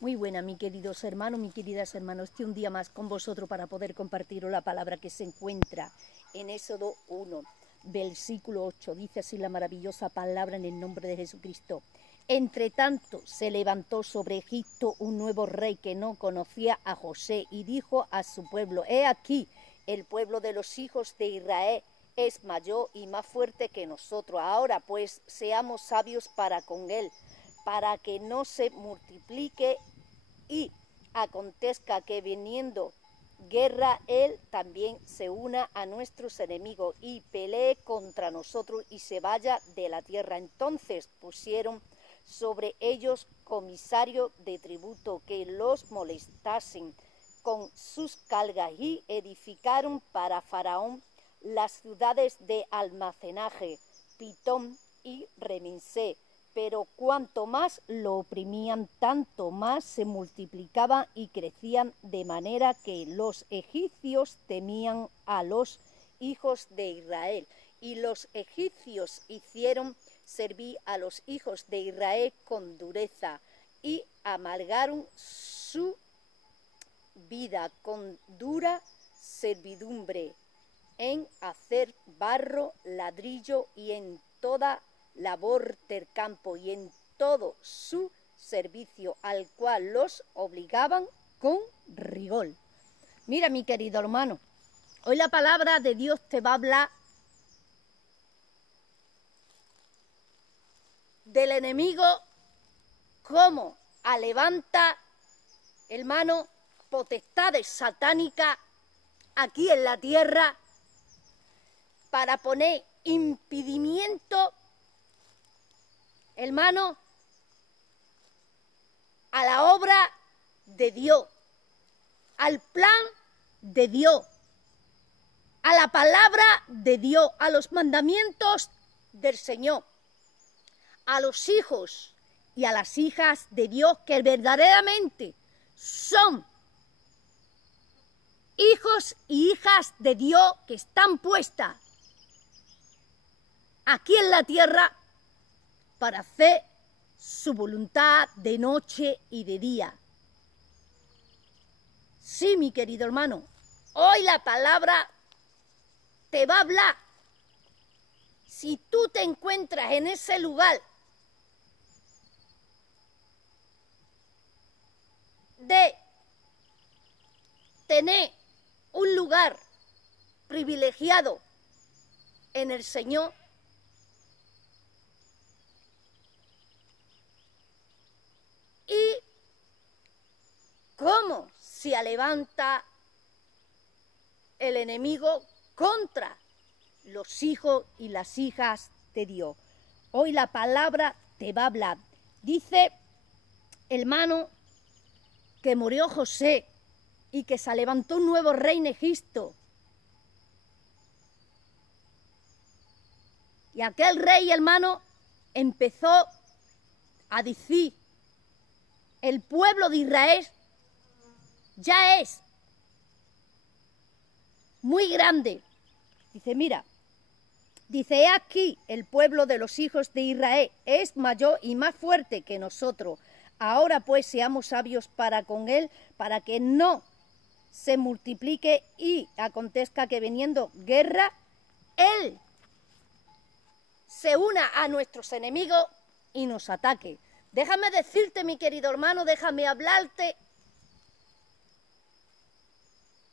Muy buena, mis queridos hermanos, mis queridas hermanos. Estoy un día más con vosotros para poder compartiros la palabra que se encuentra en Éxodo 1, versículo 8. Dice así la maravillosa palabra en el nombre de Jesucristo. Entre tanto se levantó sobre Egipto un nuevo rey que no conocía a José y dijo a su pueblo: he aquí, el pueblo de los hijos de Israel es mayor y más fuerte que nosotros. Ahora pues seamos sabios para con él, para que no se multiplique y acontezca que viniendo guerra él también se una a nuestros enemigos y pelee contra nosotros y se vaya de la tierra. Entonces pusieron sobre ellos comisarios de tributo que los molestasen con sus cargas y edificaron para Faraón las ciudades de almacenaje, Pitón y Remensé. Pero cuanto más lo oprimían, tanto más se multiplicaban y crecían, de manera que los egipcios temían a los hijos de Israel. Y los egipcios hicieron servir a los hijos de Israel con dureza y amargaron su vida con dura servidumbre en hacer barro, ladrillo y en toda labor del campo y en todo su servicio, al cual los obligaban con rigor. Mira, mi querido hermano, hoy la palabra de Dios te va a hablar del enemigo, cómo levanta, hermano, potestades satánicas aquí en la tierra para poner impedimento, hermano, a la obra de Dios, al plan de Dios, a la palabra de Dios, a los mandamientos del Señor, a los hijos y a las hijas de Dios que verdaderamente son hijos y hijas de Dios, que están puestas aquí en la tierra para hacer su voluntad de noche y de día. Sí, mi querido hermano, hoy la palabra te va a hablar. Si tú te encuentras en ese lugar de tener un lugar privilegiado en el Señor, y cómo se levanta el enemigo contra los hijos y las hijas de Dios. Hoy la palabra te va a hablar. Dice, hermano, que murió José y que se levantó un nuevo rey en Egipto. Y aquel rey, hermano, empezó a decir: el pueblo de Israel ya es muy grande. Dice, mira, dice, he aquí, el pueblo de los hijos de Israel es mayor y más fuerte que nosotros. Ahora pues seamos sabios para con él, para que no se multiplique y acontezca que viniendo guerra, él se una a nuestros enemigos y nos ataque. Déjame decirte, mi querido hermano, déjame hablarte,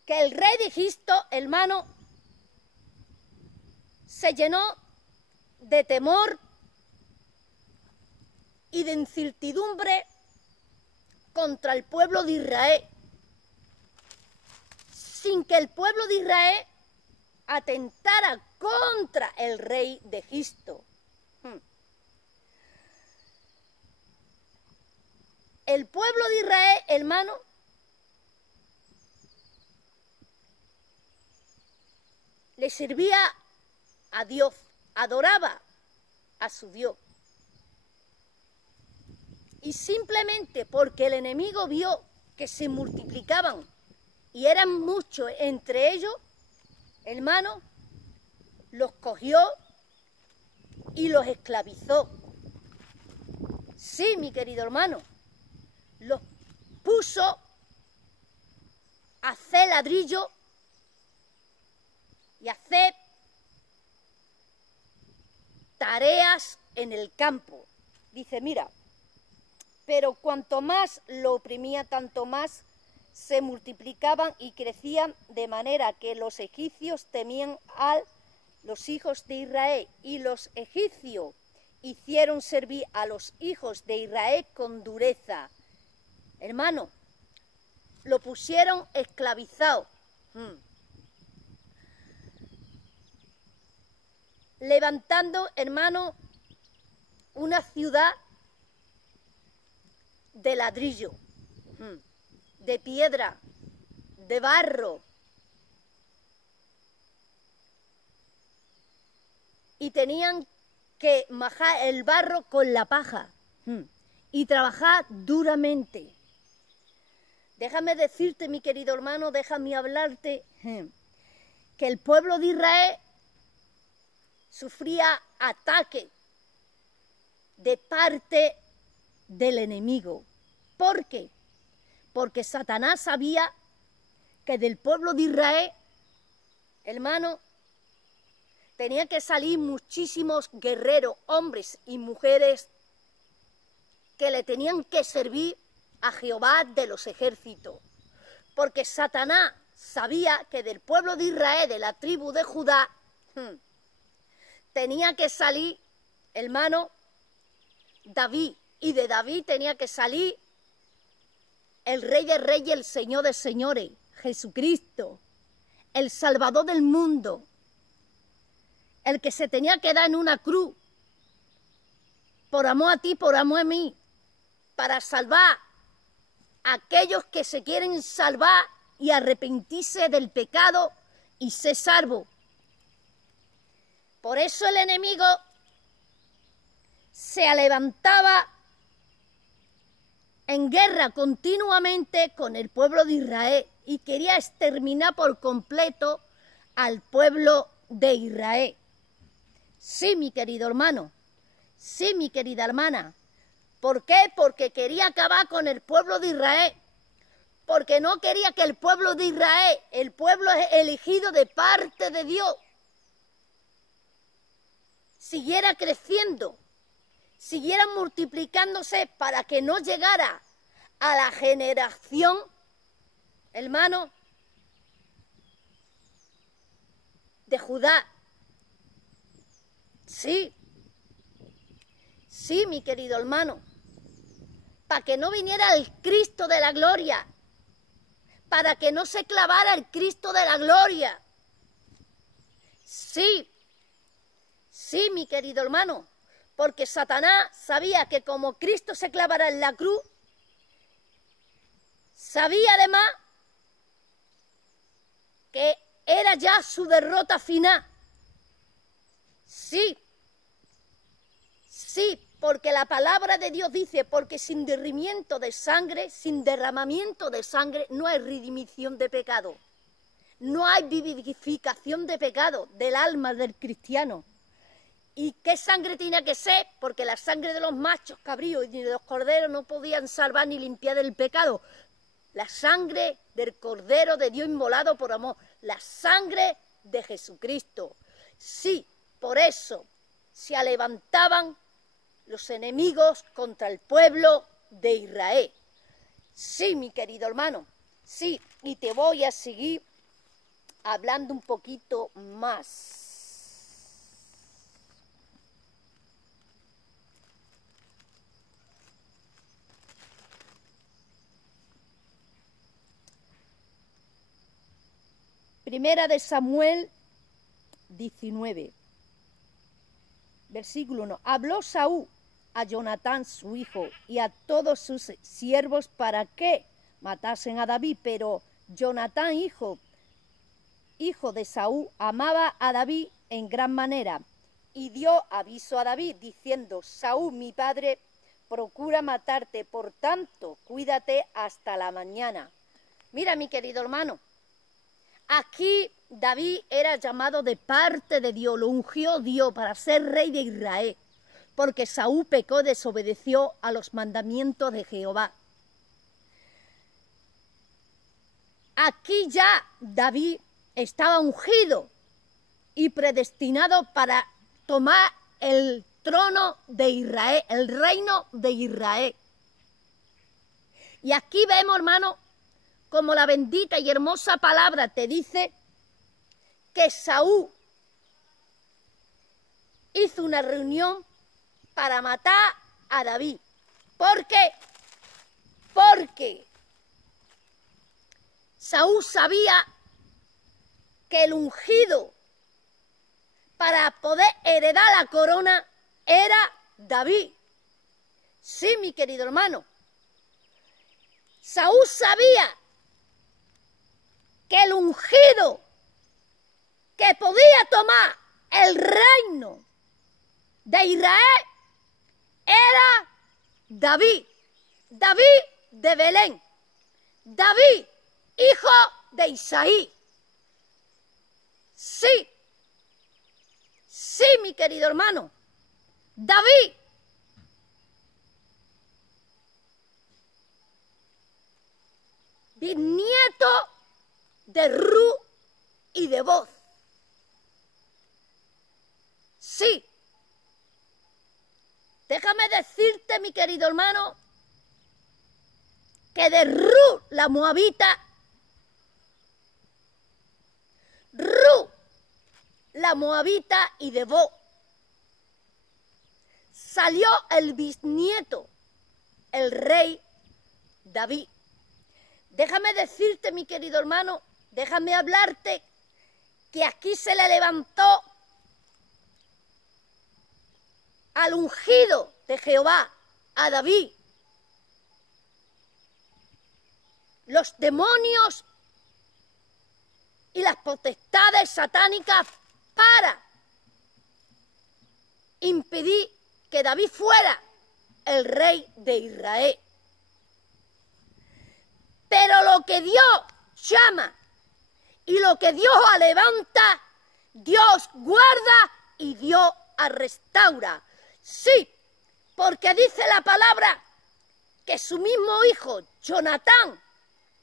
que el rey de Egipto, hermano, se llenó de temor y de incertidumbre contra el pueblo de Israel, sin que el pueblo de Israel atentara contra el rey de Egipto. El pueblo de Israel, hermano, le servía a Dios, adoraba a su Dios. Y simplemente porque el enemigo vio que se multiplicaban y eran muchos entre ellos, hermano, los cogió y los esclavizó. Sí, mi querido hermano, los puso a hacer ladrillo y a hacer tareas en el campo. Dice, mira, pero cuanto más lo oprimía, tanto más se multiplicaban y crecían, de manera que los egipcios temían a los hijos de Israel, y los egipcios hicieron servir a los hijos de Israel con dureza. Hermano, lo pusieron esclavizado. Levantando, hermano, una ciudad de ladrillo, de piedra, de barro. Y tenían que majar el barro con la paja y trabajar duramente. Déjame decirte, mi querido hermano, déjame hablarte, que el pueblo de Israel sufría ataque de parte del enemigo. ¿Por qué? Porque Satanás sabía que del pueblo de Israel, hermano, tenía que salir muchísimos guerreros, hombres y mujeres, que le tenían que servir a Jehová de los ejércitos. Porque Satanás sabía que del pueblo de Israel, de la tribu de Judá, tenía que salir, hermano, David. Y de David tenía que salir el Rey de Reyes, el Señor de Señores, Jesucristo, el Salvador del mundo, el que se tenía que dar en una cruz, por amor a ti, por amor a mí, para salvar a aquellos que se quieren salvar y arrepentirse del pecado y ser salvo. Por eso el enemigo se levantaba en guerra continuamente con el pueblo de Israel y quería exterminar por completo al pueblo de Israel. Sí, mi querido hermano, sí, mi querida hermana. ¿Por qué? Porque quería acabar con el pueblo de Israel, porque no quería que el pueblo de Israel, el pueblo elegido de parte de Dios, siguiera creciendo, siguiera multiplicándose, para que no llegara a la generación, hermano, de Judá. Sí, sí, mi querido hermano, para que no viniera el Cristo de la gloria, para que no se clavara el Cristo de la gloria. Sí, sí, mi querido hermano, porque Satanás sabía que como Cristo se clavara en la cruz, sabía además que era ya su derrota final. Sí, sí, porque la palabra de Dios dice, porque sin derramamiento de sangre, sin derramamiento de sangre, no hay redimición de pecado. No hay vivificación de pecado del alma del cristiano. ¿Y qué sangre tenía que ser? Porque la sangre de los machos cabríos y de los corderos no podían salvar ni limpiar del pecado. La sangre del Cordero de Dios inmolado por amor. La sangre de Jesucristo. Sí, por eso se levantaban los enemigos contra el pueblo de Israel. Sí, mi querido hermano, sí, y te voy a seguir hablando un poquito más. Primera de Samuel 19, versículo 1. Habló Saúl a Jonatán su hijo y a todos sus siervos para que matasen a David, pero Jonatán, hijo de Saúl, amaba a David en gran manera y dio aviso a David diciendo: Saúl, mi padre, procura matarte, por tanto, cuídate hasta la mañana. Mira, mi querido hermano, aquí David era llamado de parte de Dios, lo ungió Dios para ser rey de Israel, porque Saúl pecó, desobedeció a los mandamientos de Jehová. aquí ya David estaba ungido y predestinado para tomar el trono de Israel, el reino de Israel. Y aquí vemos, hermano, como la bendita y hermosa palabra te dice que Saúl hizo una reunión para matar a David. ¿Por qué? Porque Saúl sabía que el ungido para poder heredar la corona era David. Sí, mi querido hermano. Saúl sabía que el ungido que podía tomar el reino de Israel era David. David de Belén. David, hijo de Isaí. Sí. Sí, mi querido hermano. David. Bisnieto de Ru y de Boz. Sí. Déjame decirte, mi querido hermano, que de Ru, la moabita, Ru, la moabita y de Boz, salió el bisnieto, el rey David. Déjame decirte, mi querido hermano, déjame hablarte, que aquí se le levantó al ungido de Jehová, a David, los demonios y las potestades satánicas para impedir que David fuera el rey de Israel. Pero lo que Dios llama y lo que Dios levanta, Dios guarda y Dios restaura. Sí, porque dice la palabra que su mismo hijo, Jonatán,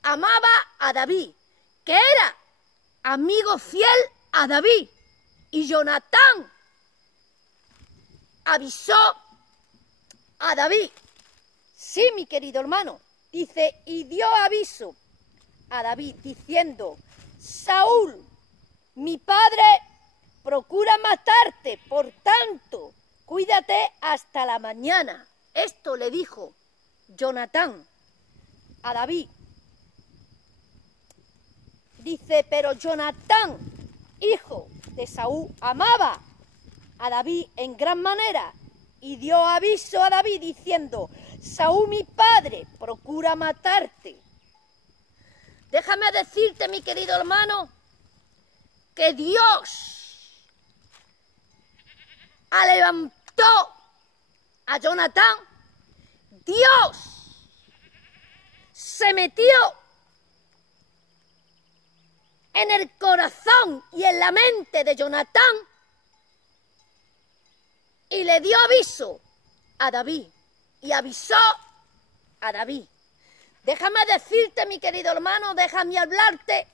amaba a David, que era amigo fiel a David. Y Jonatán avisó a David. Sí, mi querido hermano. Dice, y dio aviso a David diciendo, Saúl, mi padre, procura matarte, por tanto, cuídate hasta la mañana. Esto le dijo Jonatán a David. Dice, pero Jonatán, hijo de Saúl, amaba a David en gran manera y dio aviso a David diciendo, Saúl, mi padre, procura matarte. Déjame decirte, mi querido hermano, que Dios levantó a Jonatán. Dios se metió en el corazón y en la mente de Jonatán y le dio aviso a David. Y avisó a David. Déjame decirte, mi querido hermano, déjame hablarte,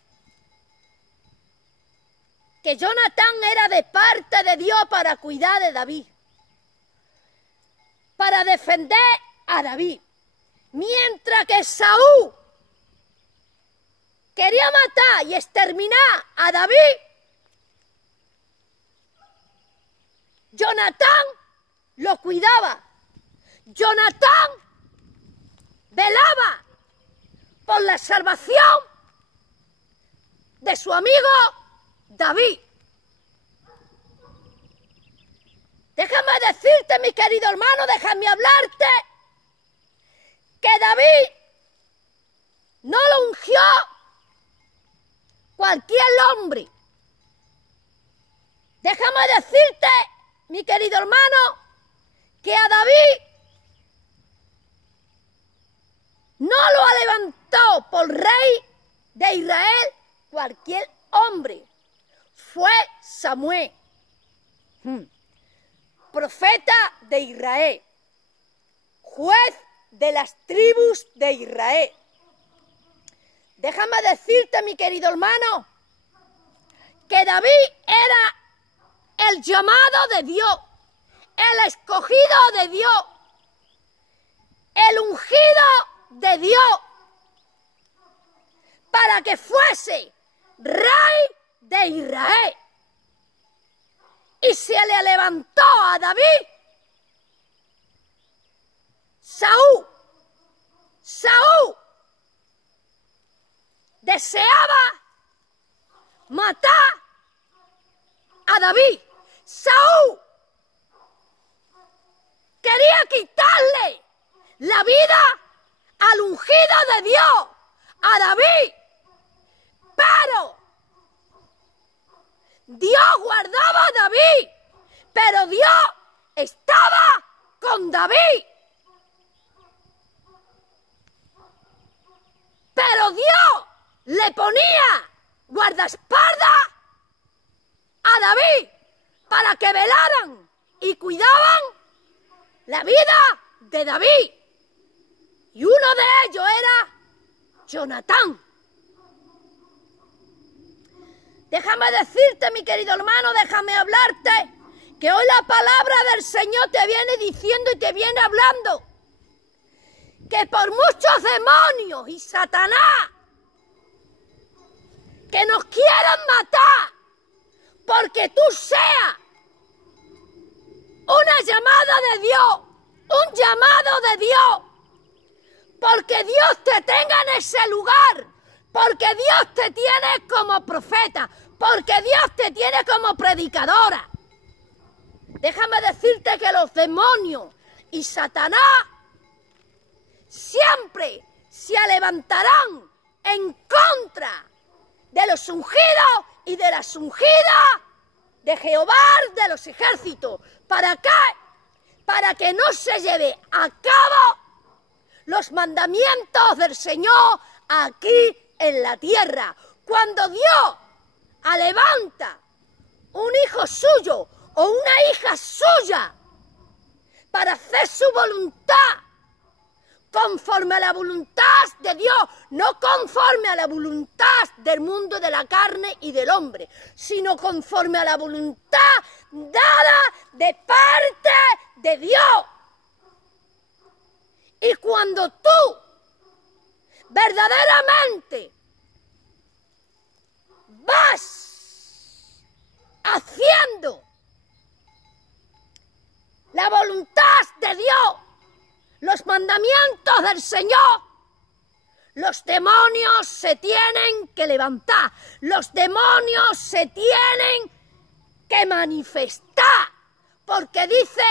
que Jonatán era de parte de Dios para cuidar de David, para defender a David. Mientras que Saúl quería matar y exterminar a David, Jonatán lo cuidaba. Jonatán velaba por la salvación de su amigo David. Déjame decirte, mi querido hermano, déjame hablarte, que David no lo ungió cualquier hombre. Déjame decirte, mi querido hermano, que a David no lo levantó por rey de Israel cualquier hombre. Fue Samuel, profeta de Israel, juez de las tribus de Israel. Déjame decirte, mi querido hermano, que David era el llamado de Dios, el escogido de Dios, el ungido de Dios, para que fuese rey de Israel. Y se le levantó a David Saúl deseaba matar a David. Saúl quería quitarle la vida al ungido de Dios, a David. Pero Dios guardaba a David, pero Dios estaba con David. Pero Dios le ponía guardaespaldas a David para que velaran y cuidaban la vida de David. Y uno de ellos era Jonatán. Déjame decirte, mi querido hermano, déjame hablarte, que hoy la palabra del Señor te viene diciendo y te viene hablando que por muchos demonios y Satanás que nos quieran matar, porque tú seas una llamada de Dios, un llamado de Dios, porque Dios te tenga en ese lugar, porque Dios te tiene como profeta, porque Dios te tiene como predicadora. Déjame decirte que los demonios y Satanás siempre se levantarán en contra de los ungidos y de las ungidas de Jehová de los ejércitos. ¿Para qué? Para que no se lleve a cabo los mandamientos del Señor aquí en la tierra. Cuando Dios levanta un hijo suyo o una hija suya para hacer su voluntad, conforme a la voluntad de Dios, no conforme a la voluntad del mundo de la carne y del hombre, sino conforme a la voluntad dada de parte de Dios. Y cuando tú verdaderamente vas haciendo la voluntad de Dios, los mandamientos del Señor, los demonios se tienen que levantar, los demonios se tienen que manifestar, porque dice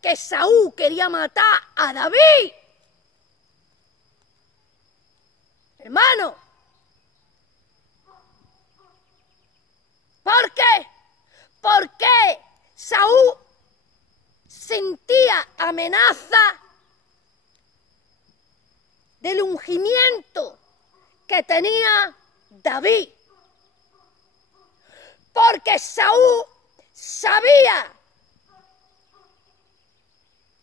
que Saúl quería matar a David. Hermano, ¿por qué? Porque Saúl sentía amenaza del ungimiento que tenía David. Porque Saúl sabía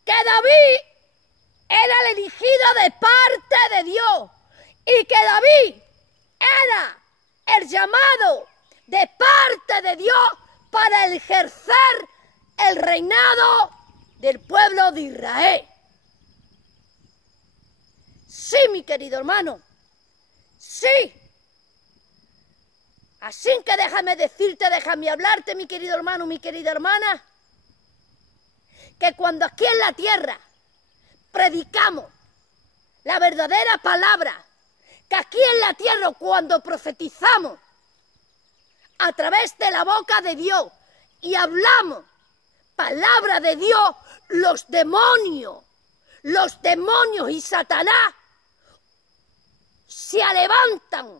que David era el elegido de parte de Dios y que David era el llamado de parte de Dios para ejercer el reinado del pueblo de Israel. Sí, mi querido hermano, sí. Así que déjame decirte, déjame hablarte, mi querido hermano, mi querida hermana, que cuando aquí en la tierra predicamos la verdadera palabra, que aquí en la tierra cuando profetizamos a través de la boca de Dios y hablamos palabra de Dios, los demonios y Satanás se levantan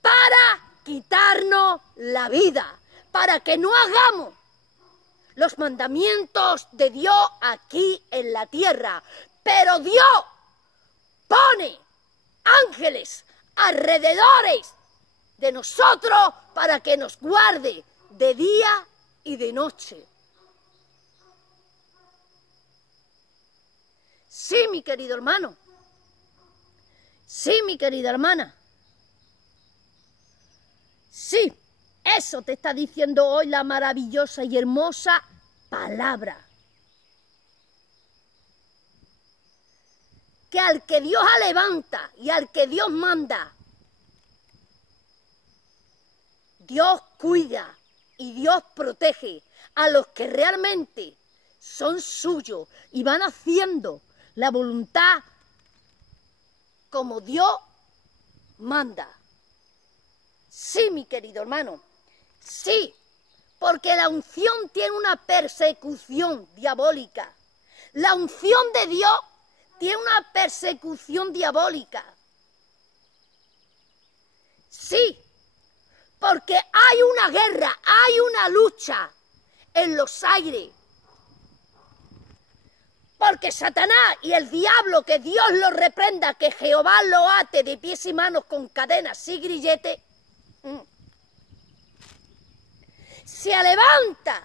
para quitarnos la vida, para que no hagamos los mandamientos de Dios aquí en la tierra. Pero Dios pone ángeles alrededores de nosotros para que nos guarde de día y de noche. Sí, mi querido hermano. Sí, mi querida hermana. Sí, eso te está diciendo hoy la maravillosa y hermosa palabra. Que al que Dios levanta y al que Dios manda, Dios cuida y Dios protege a los que realmente son suyos y van haciendo la voluntad como Dios manda. Sí, mi querido hermano, sí, porque la unción tiene una persecución diabólica. La unción de Dios tiene una persecución diabólica. Sí, porque hay una guerra, hay una lucha en los aires. Porque Satanás y el diablo, que Dios lo reprenda, que Jehová lo ate de pies y manos con cadenas y grilletes, se levanta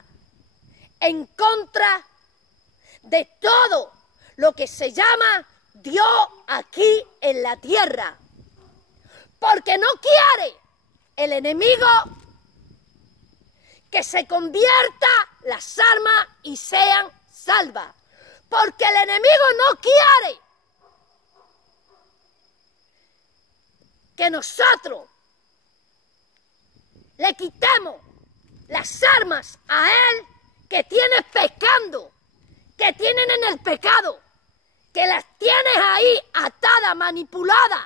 en contra de todo lo que se llama Dios aquí en la tierra. Porque no quiere el enemigo que se convierta las almas y sean salvas. Porque el enemigo no quiere que nosotros le quitemos las armas a él que tiene pecando, que tienen en el pecado, que las tienes ahí atadas, manipuladas,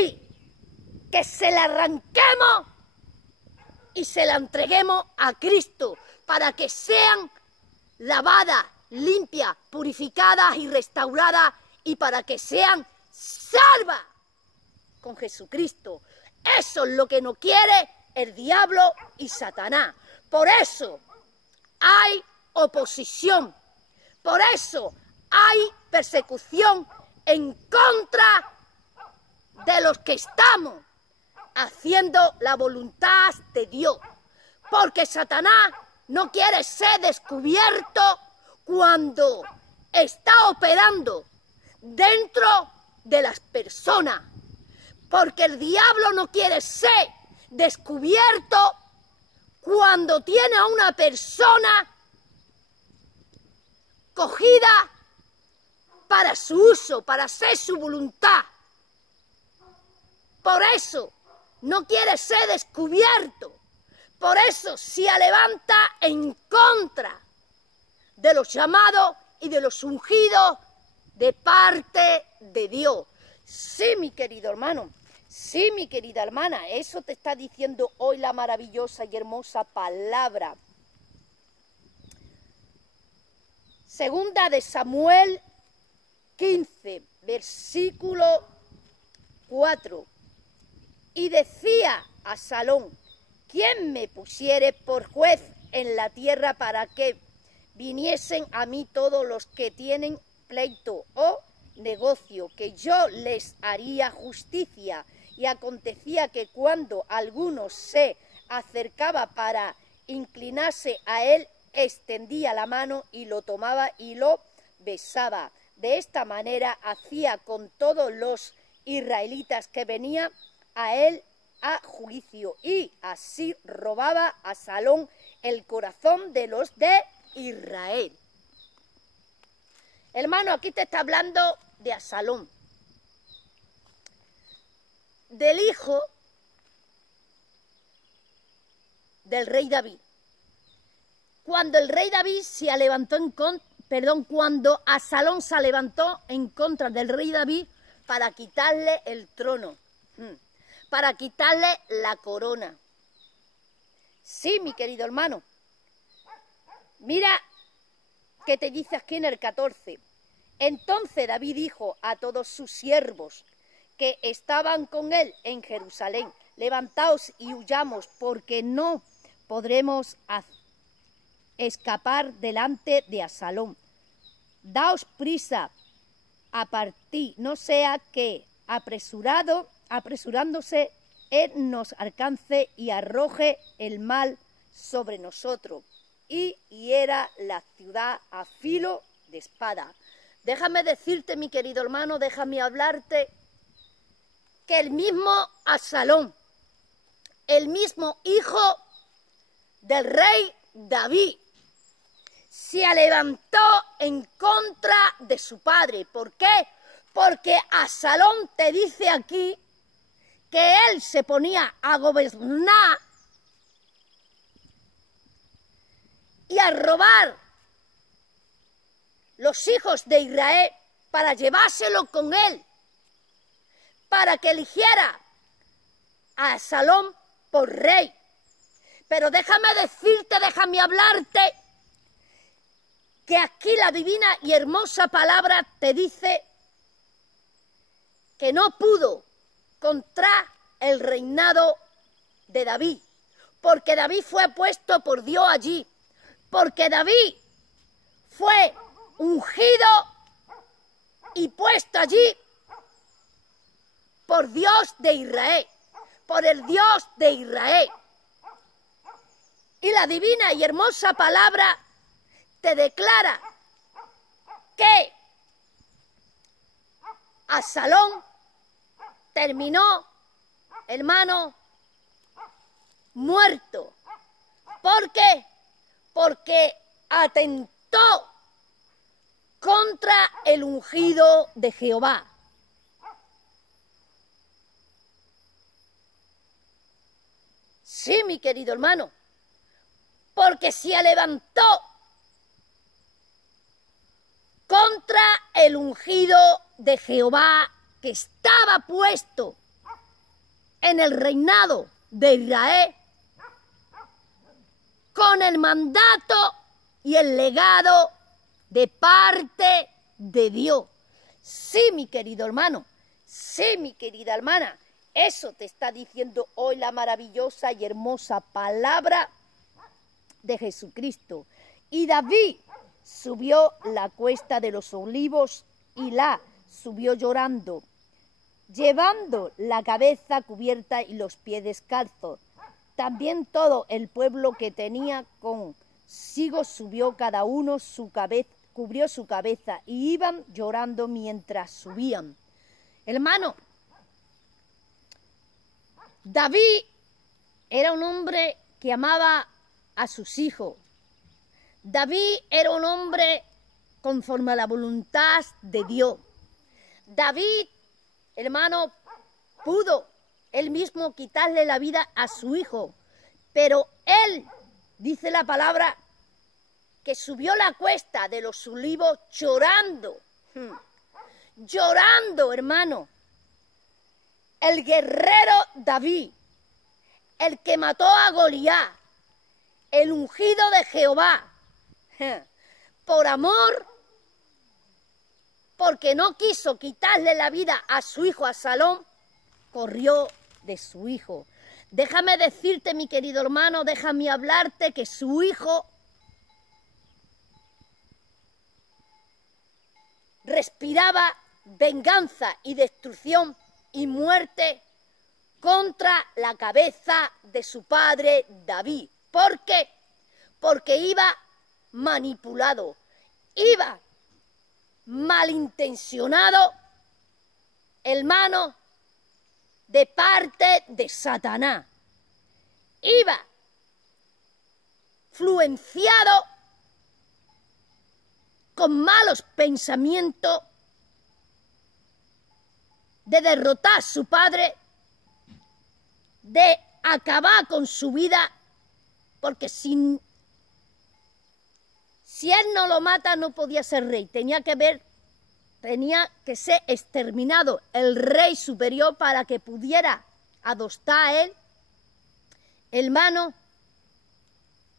y que se la arranquemos y se la entreguemos a Cristo para que sean lavadas, limpias, purificadas y restauradas, y para que sean salvas con Jesucristo. Eso es lo que no quiere el diablo y Satanás. Por eso hay oposición, por eso hay persecución en contra de los que estamos haciendo la voluntad de Dios. Porque Satanás no quiere ser descubierto cuando está operando dentro de las personas. Porque el diablo no quiere ser descubierto cuando tiene a una persona cogida para su uso, para hacer su voluntad. Por eso no quiere ser descubierto. Por eso se levanta en contra de los llamados y de los ungidos de parte de Dios. Sí, mi querido hermano, sí, mi querida hermana, eso te está diciendo hoy la maravillosa y hermosa palabra. Segunda de Samuel 15, versículo 4. Y decía a Absalón: ¿quién me pusiere por juez en la tierra para que viniesen a mí todos los que tienen pleito o negocio, que yo les haría justicia? Y acontecía que cuando alguno se acercaba para inclinarse a él, extendía la mano y lo tomaba y lo besaba. De esta manera hacía con todos los israelitas que venían a él a juicio, y así robaba a Absalón el corazón de los de Israel. Hermano, aquí te está hablando de Absalón, del hijo del rey David. Cuando el rey David se levantó cuando Absalón se levantó en contra del rey David para quitarle el trono, para quitarle la corona. Sí, mi querido hermano. Mira que te dice aquí en el 14. Entonces David dijo a todos sus siervos que estaban con él en Jerusalén: levantaos y huyamos, porque no podremos escapar delante de Absalón. Daos prisa a partir, no sea que apresurándose él nos alcance y arroje el mal sobre nosotros y hiera la ciudad a filo de espada. Déjame decirte, mi querido hermano, déjame hablarte, que el mismo Absalón, el mismo hijo del rey David, se levantó en contra de su padre. ¿Por qué? Porque Absalón te dice aquí que él se ponía a gobernar y a robar los hijos de Israel para llevárselo con él, para que eligiera a Absalón por rey. Pero déjame decirte, déjame hablarte, que aquí la divina y hermosa palabra te dice que no pudo contra el reinado de David, porque David fue puesto por Dios allí, porque David fue ungido y puesto allí por Dios de Israel, por el Dios de Israel. Y la divina y hermosa palabra te declara que Absalón terminó, hermano, muerto. ¿Por qué? Porque atentó contra el ungido de Jehová. Sí, mi querido hermano, porque se levantó contra el ungido de Jehová que estaba puesto en el reinado de Israel con el mandato y el legado de parte de Dios. Sí, mi querido hermano, sí, mi querida hermana, eso te está diciendo hoy la maravillosa y hermosa palabra de Jesucristo. Y David subió la cuesta de los olivos y la subió llorando, llevando la cabeza cubierta y los pies descalzos. También todo el pueblo que tenía consigo subió cada uno su cabeza, cubrió su cabeza, y iban llorando mientras subían. Hermano, David era un hombre que amaba a sus hijos. David era un hombre conforme a la voluntad de Dios. David, hermano, pudo él mismo quitarle la vida a su hijo, pero él, dice la palabra, que subió la cuesta de los olivos llorando. Llorando, hermano. El guerrero David, el que mató a Goliat, el ungido de Jehová, por amor, porque no quiso quitarle la vida a su hijo Absalón, corrió de su hijo. Déjame decirte, mi querido hermano, déjame hablarte que su hijo respiraba venganza y destrucción y muerte contra la cabeza de su padre David. ¿Por qué? Porque iba manipulado, iba malintencionado, hermano, de parte de Satanás. Iba influenciado con malos pensamientos de derrotar a su padre, de acabar con su vida, porque si él no lo mata no podía ser rey, tenía que ser exterminado el rey superior para que pudiera adoptar a él, hermano,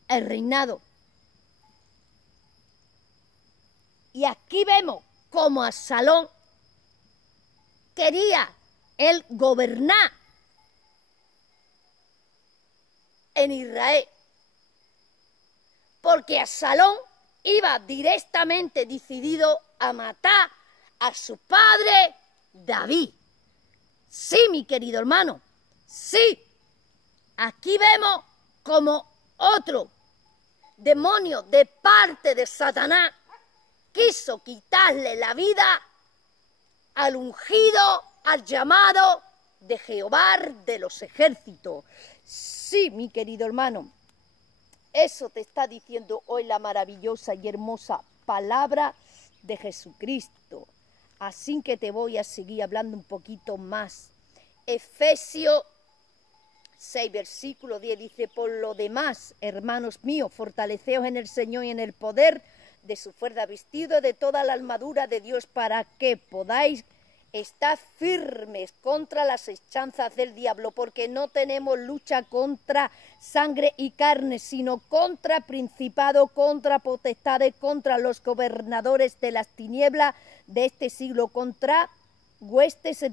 el reinado. Y aquí vemos cómo Absalón quería él gobernar en Israel, porque Absalón iba directamente decidido a matar a su padre David. Sí, mi querido hermano, sí. Aquí vemos como otro demonio de parte de Satanás quiso quitarle la vida al ungido, al llamado de Jehová de los ejércitos. Sí, mi querido hermano, eso te está diciendo hoy la maravillosa y hermosa palabra de Jesucristo. Así que te voy a seguir hablando un poquito más. Efesios 6, versículo 10 dice: por lo demás, hermanos míos, fortaleceos en el Señor y en el poder de su fuerza, vestido de toda la armadura de Dios, para que podáis estar firmes contra las hechanzas del diablo, porque no tenemos lucha contra sangre y carne, sino contra principados, contra potestades, contra los gobernadores de las tinieblas de este siglo, contra huestes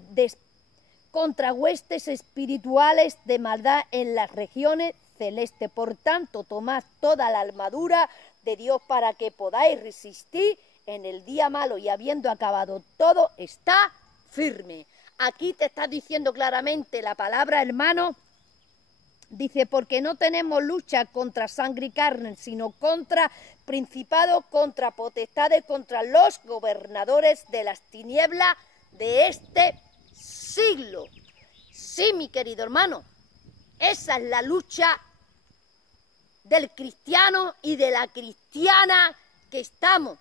espirituales de maldad en las regiones celestes. Por tanto, tomad toda la armadura de Dios para que podáis resistir en el día malo, y habiendo acabado todo, está firme. Aquí te está diciendo claramente la palabra, hermano. Dice: porque no tenemos lucha contra sangre y carne, sino contra principados, contra potestades, contra los gobernadores de las tinieblas de este siglo. Sí, mi querido hermano, esa es la lucha del cristiano y de la cristiana, que estamos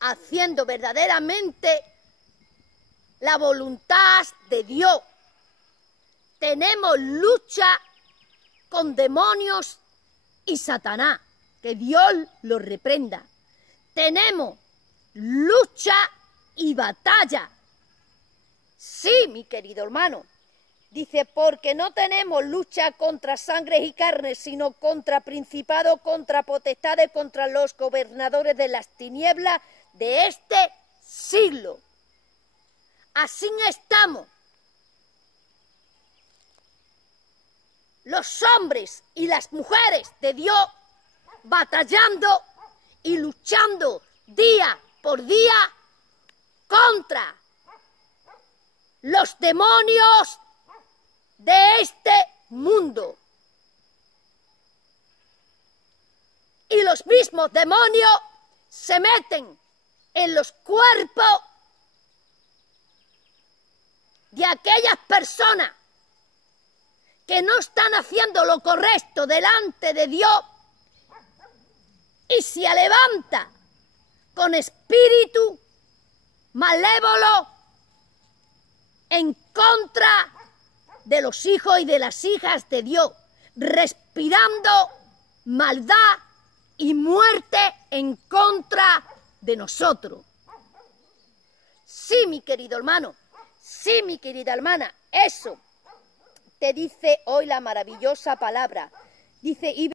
haciendo verdaderamente la voluntad de Dios. Tenemos lucha con demonios y Satanás, que Dios los reprenda. Tenemos lucha y batalla. Sí, mi querido hermano. Dice: porque no tenemos lucha contra sangre y carne, sino contra principados, contra potestades, contra los gobernadores de las tinieblas de este siglo. Así estamos los hombres y las mujeres de Dios, batallando y luchando día por día contra los demonios de este mundo. Y los mismos demonios se meten en los cuerpos de aquellas personas que no están haciendo lo correcto delante de Dios, y se levanta con espíritu malévolo en contra de los hijos y de las hijas de Dios, respirando maldad y muerte en contra de nosotros. Sí, mi querido hermano, sí, mi querida hermana, eso te dice hoy la maravillosa palabra. Dice: